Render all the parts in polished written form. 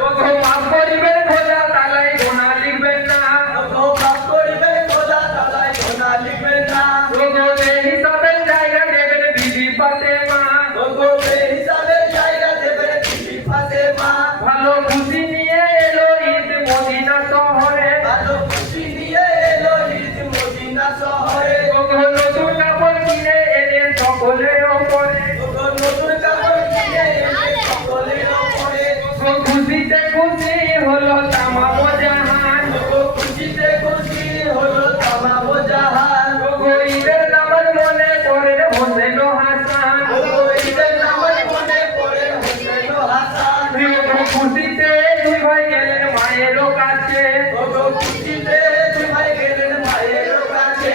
মাফ করিবেন খোদা তালাই গোনা লিখবেন না, মাফ করিবেন খোদা তালাই গোনা লিখবেন না। হিসাবের জায়গা দেবেন বিবি ফাতেমা, হিসাবের জায়গা দেবেন বিবি ফাতেমা। ভালো খুশি নিয়ে এলো ঈদ মদিনা শহরে, ভালো খুশি নিয়ে এলো ঈদ মদিনা শহরে। নতুন কাপড় কিনে এনে সকলের ওপরে, নতুন কাপড় কিনে এনে সকলের ওপরে। খুশিতে খুশি হলো তামাম জাহান, খুশিতে খুশি হলো তামাম জাহান। ঈদের নামাজ মনে পড়ে হোসেন ও হাসান, ঈদের নামাজ মনে পড়ে হোসেন ও হাসান। খুশিতে দুই ভাই গেলেন মায়ের কাছে, খুশিতে দুই ভাই গেলেন মায়ের কাছে।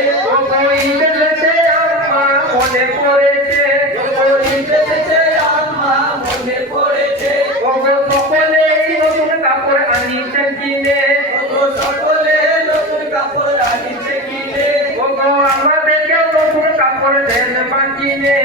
ঈদের দেশে আম্মা মনে পড়েছে, ঈদের দেশে আম্মা মনে পড়েছে। সকলেই নতুন কাপড় আনিছেন কিনে, সকলে নতুন কাপড় আনিছে কিনে। আমাদেরকেও নতুন কাপড় দেন মা কিনে,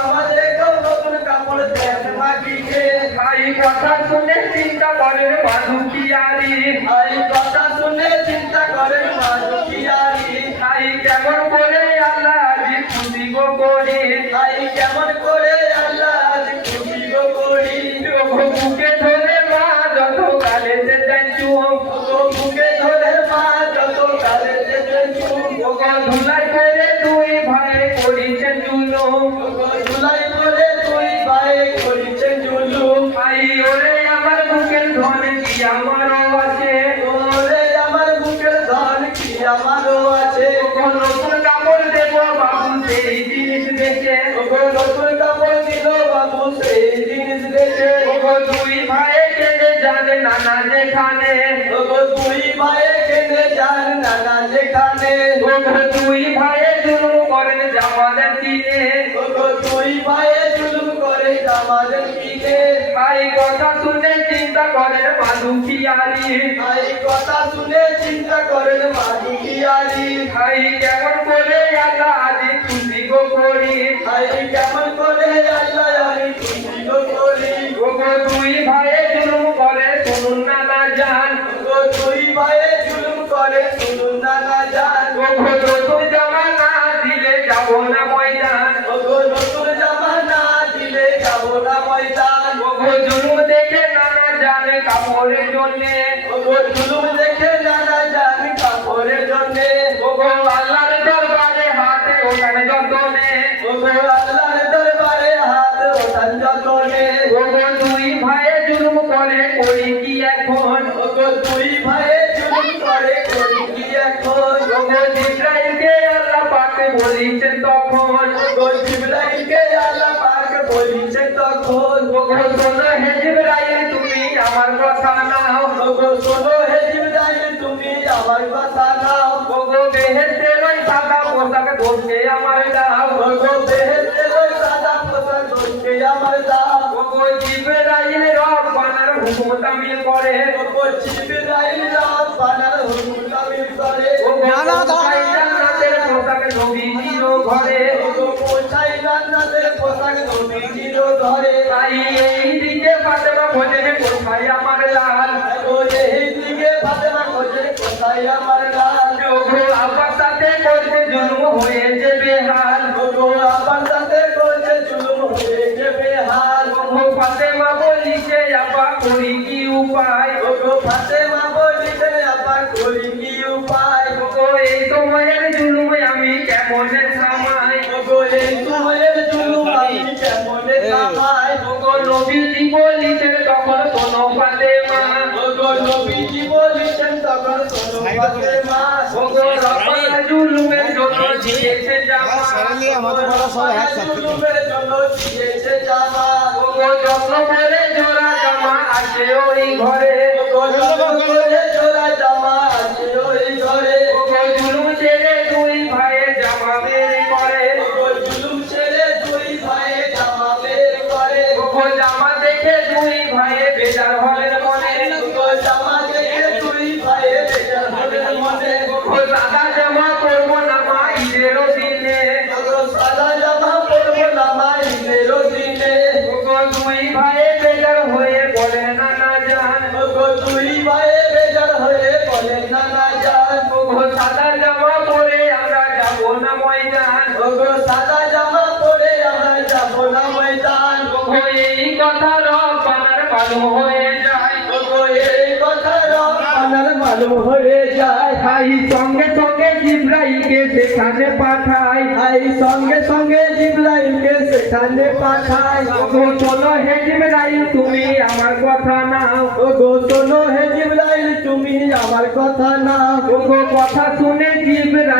আমাদেরকেও নতুন কাপড় দেন মা কিনে। ভাই কথা শুনে চিন্তা করেন মানুষিয়ারি, ভাই কথা শুনে চিন্তা করেন মানুষিয়ারি। ভাই কেমন করে আল্লাহ আজি খুশি গো করি, ভাই কেমন করে আল্লাহ আজ খুশি গো করি। বুকে ধরে মা যত কালেতে যাই চুম, বুকে ধরে মা যত কালে যেতেন চুম। ধুলাই করে দুই ভাই করিছেন জুলুম, ধুলাই করে দুই ভাই করিছেন জুলুম। ভাই ওরে আমার বুকের ধনে কি আমারও আছে, ওরে আমার বুকের ধন কি আমারও আছে। নতুন কাপড় দেব বাবু সেই জিনিস দেখে, নতুন কাপড় দিল বাবু সেই জিনিস দেখে। দুই ভাই কেটে জানে নানা যেখানে, দুই ভাই কেনে যান নানা যেখানে। দুই ভাই জুলুম করেন জামাদের কিনে, দুই ভাই জুলুম করে আমাদের কিনে। ভাই কথা শুনে চিন্তা করেন মানুষিয়ারি, ভাই কথা শুনে চিন্তা করেন মানুষিয়ারি। ভাই কেমন করে আল্লাহ আজি খুশি গো করি, ভাই কেমন করে আল্লাহ আমি খুশি গো করি। দুই ভাই জুলুম করে শুনুন না না জান, দুই ভাই জুলুম করে শুনুন না না যান। নতুন জামা না দিলে যাব না ময়দান, নতুন জামা না দিলে যাব না ময়দান। জুলুম দেখে নানা জানে কাপড়ের জন্যে, জুলুম দেখে নানা যান কাপড়ের জন্যে। আল্লাহর দরবারে হাতে ওখানে যতনে, আল্লাহর দরবারে হাত ওঠান যতনে। দুই ভাই জুলুম করে করি কি এখন, দুই ভাই জুলুম করে করি কি এখন। জিব্রাইলকে আল্লাহ পাক বলিছেন তখন, জিবরাইলকে আল্লাহ পাক বলিছেন তখন। শোনো হে জিব্রাইল তুমি আমার কথা নাও, শোনো হে জিবরাইল তুমি আমার কথা নাও। বেহেশতের ওই সাদা পোশাক ধরতে আমার দাও, বেহেশতের ওই সাদা পোশাক ধরতে আমার দাও। জিব্রাইল রব্বানার হুকুম তামিল করে, জিবরাইল রব্বানার হুকুম তামিল করে। জান্নাতের পোশাক নবীজির ঘরে, পৌঁছাই জান্নাতের পোশাক নবীজির ঘরে। তাই এই দিকে ফাতেমা খোঁজে কোথায় আমার লাল, এই দিকে ফাতেমা খোঁজে কোথায় আমার লাল। আব্বার সাথে করতে জুলুম হয়েছে বেহাল, আবার সাথে করছে জুলুম হয়েছে বেহাল। ফাতেমা বলিছে আব্বা করি কি উপায়, ফাতেমা বলিছে আবার করি কি উপায়। এই সময়ের জুলুম আমি কেমন সামাই, এই সময়ের জুলুম আমি কেমনে কামাই। নবীজি বলিছেন তখন শোনো ফাতেমা, নবীজি বলিছেন তখন শোনো ফাতেমা। রব্বানা জুলুমের জন্য দিয়েছে জামা, জুলুমের জন্য দিয়েছে জামা। যত্ন করে জোড়া জামা আছে ওই ঘরে, জোড়া জামা আছে ওই ঘরে। জুলুম ছেড়ে দুই ভাই জামা বের করে, জুলুম ছেড়ে দুই ভাই জামা বের করে। জামা দেখে দুই ভাই বেজার হলেন মনে, জামা দেখে দুই ভাই বেজার হলেন মনে। সাদা জামা পরবো না মা ঈদেরও দিনে, সাদা জামা পরবো না মা ঈদেরও দিনে। দুই ভাই বেজার হয়ে বলেন নানা যান ওগো দুই ভাইয়ে বেজার হয়ে বলে নানা যান ওগো সাদা জামা পরে আমরা যাব না ময়দান ওগো সাদা জামা পরে আমরা যাবো না ময়দান ওগো এই কথা রব্বানার মালুম হয়ে যায় ওগো এই কথা রব্বানার মালুম হয়ে যায় ভাই সঙ্গে সঙ্গে জিব্রাইলকে সেখানে পাঠায় ভাই সঙ্গে সঙ্গে জিবরাইলকে সেখানে পাঠায় ওগো চলো হে জিব্রাইল তুমি আমার কথা নাও ওগো শোনো হে জিবরাইল তুমি আমার কথা না ওগো কথা শুনে জিব্রাইল